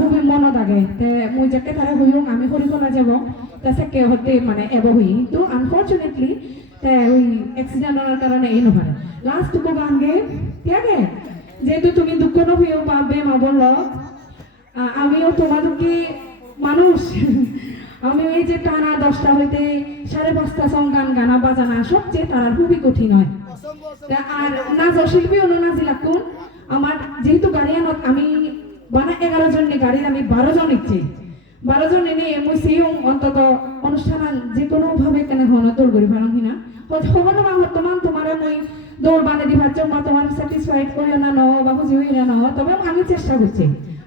খুবই মনত আগে মই যাকে তারা হইও আমি হরিকলা যাব তাছে কে হতে মানে এব হই কিন্তু আনফরচুনেটলি ওই অ্যাক্সিডেন্টের কারণে এই নপারে লাস্ট কো গানগে তিয়াগে যেহেতু তুমি দুঃখ নহিও পাবে মা বলল আমিও তোমাদেরকে মানুষ আমি এই যে টানা 10টা হইতে 5:30 সং গান গানা বাজানা সবচেয়ে তারা খুবই কঠিন হয় আর নাচ শিল্পী অনুনাজি লাগুন আমার যেহেতু গাড়িয়ানত আমি বানা 11 জন নি গাড়ির আমি 12 জন ইচ্ছি 12 জন এনে মই সিও অন্তত অনুষ্ঠান যে কোনো ভাবে কেন হন তোর করি পারং কিনা হবনো বা বর্তমান তোমারে মই দৌড় বানে দিবার জন্য তোমার স্যাটিসফাইড করিও না নহ বা খুশি হই না নহ তবে আমি চেষ্টা করছি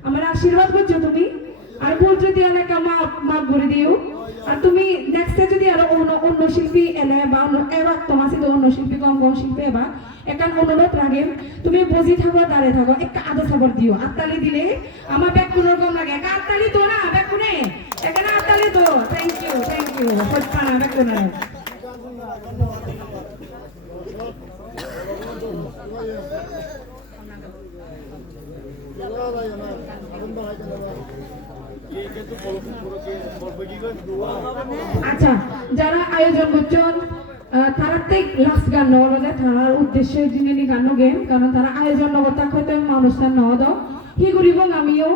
আমার আশীর্বাদ করছো তুমি আর ভুল যদি এলাকা মাপ করে দিও আর তুমি নেক্সটে যদি আরো অন্য শিল্পী এলে বা এবার তোমার সাথে অন্য শিল্পী কম শিল্পী এবার একান অনুরোধ রাখে তুমি বজি থাকো দাঁড়িয়ে থাকো একটা আদা সাবর দিও আত্তালি দিলে আমার ব্যাগ কোনো রকম লাগে একা আত্তালি তো না ব্যাগ কোনে এখানে আত্তালি তো থ্যাংক ইউ ফটকানা ব্যাগ কোনে আচ্ছা যারা আয়োজন করছেন তারাতে লাস্ট গান নেওয়া যায় তারার উদ্দেশ্যে দিনে গান গেম কারণ তারা আয়োজন নবতা হয়তো অনুষ্ঠান নেওয়া দাও হিগুড়িব আমিও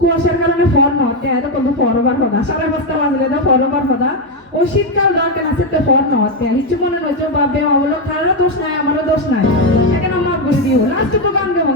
কুয়াশার কারণে ফর নহতে এত কোনো ফরবার কথা 5:30 বাজলে তো ফরবার কথা ওই শীতকাল দরকার আছে তো ফর নহতে হিচু মনে নয় বা বে হলো তারও দোষ নাই আমারও দোষ নাই এখানে মাফ করে দিও লাস্ট তো গান দেবো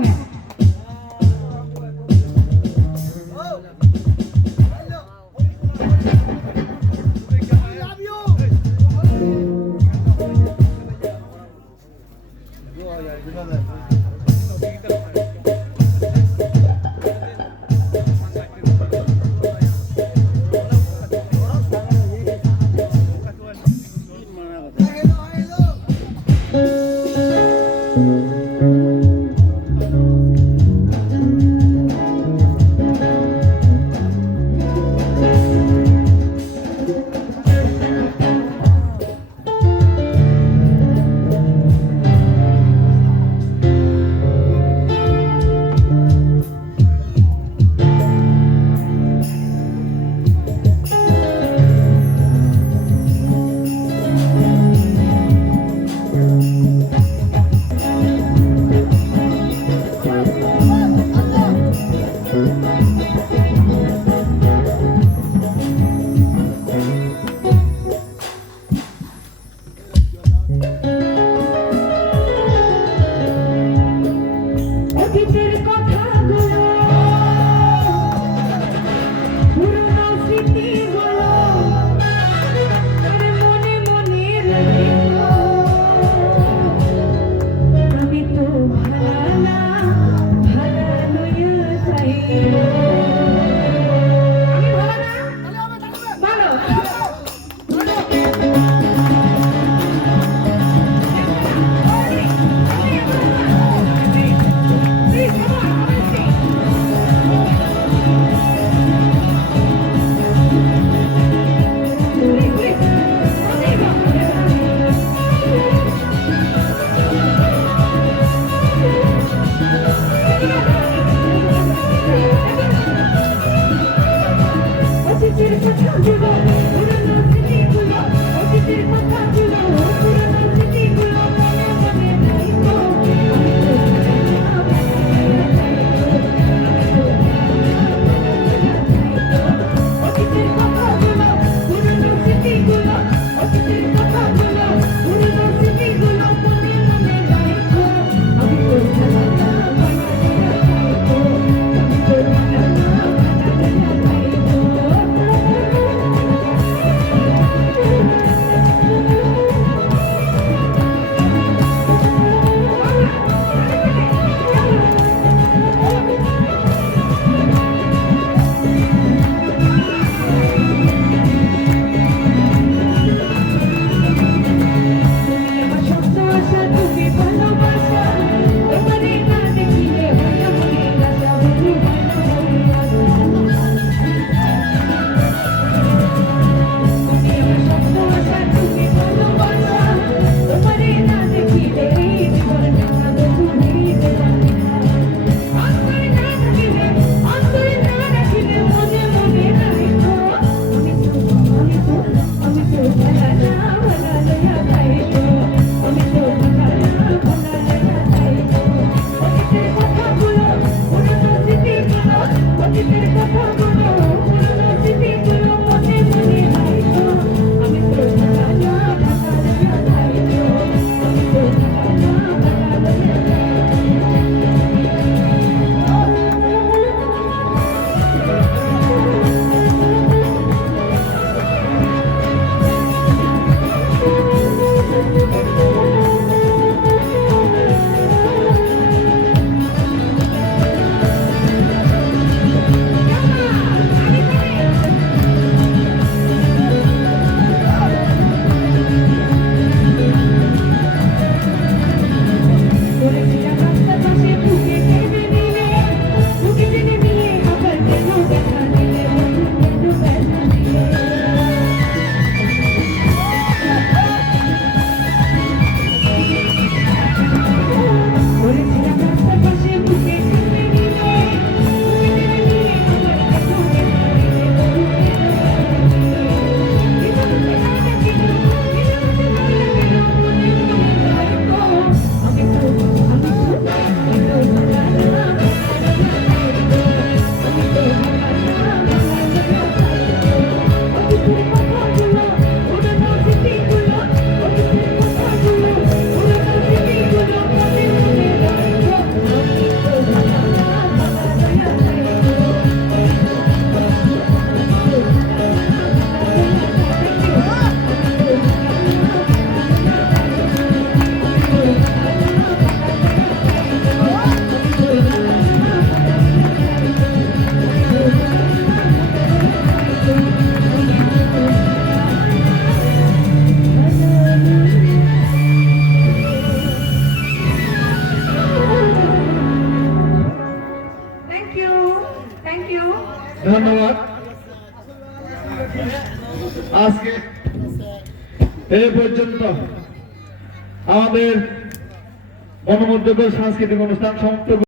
ধন্যবাদ। আজকে এই পর্যন্ত আমাদের মনোমুগ্ধকর সাংস্কৃতিক অনুষ্ঠান সমাপ্ত।